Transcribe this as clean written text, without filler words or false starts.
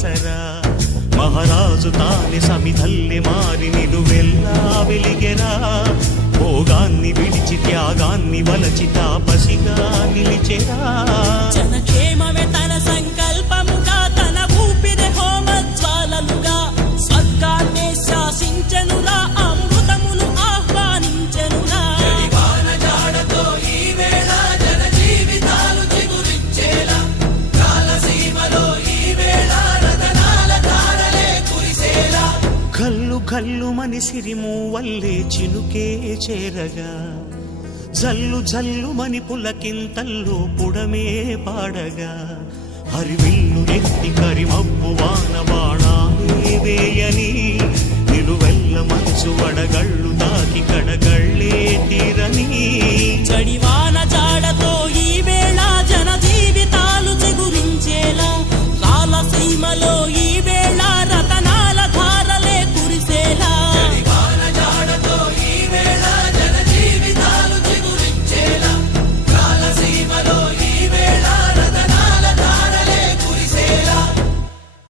ఆసరా మహారాజు తానే సమిధల్లె మారి నిలువెల్లా వెలిగెరా భోగాన్ని విడిచి త్యాగాన్ని వలచి తాపసిగా నిలిచెరా జనక్షేమమే తన సంకల్పముగా తన ఊపిరి హోమజ్వాలలుగా స్వర్గాన్నే శాసించెనురా అమృతమును ఆహ్వానించెనురా జాడతో ఈ వేళ జన జీవితాలు చిగురించేలా కాలసీమలో ఈ వేళ రతనాల ధారలే కురిసేలా కల్లు కల్లు మని సిరిము వల్లే చినుకే చేరగా జల్లు జల్లు మని పులకింతల్లు పుడమే పాడగా హరివిల్లు ఎత్తి కరిమబ్బు వాన బాణాలే వేయని నిలువెల్ల మంచు వడగళ్ళు తాకి కడగళ్ళే తీరని